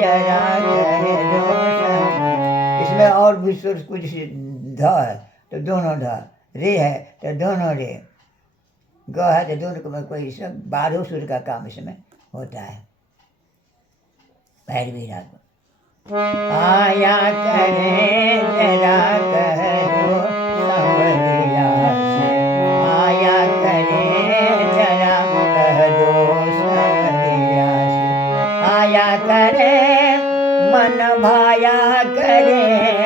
जरा कह दो इसमें और भी सुर कुछ ध है तो दोनों ध, रे है तो दोनों रे, ग है तो दोनों में कोई सब 12 सुर का काम इसमें होता है भैरवी राग में। आया करे जरा कह दो संवरिया से, आया करे जरा कह दो संवरिया से, आया करे मन भाया करे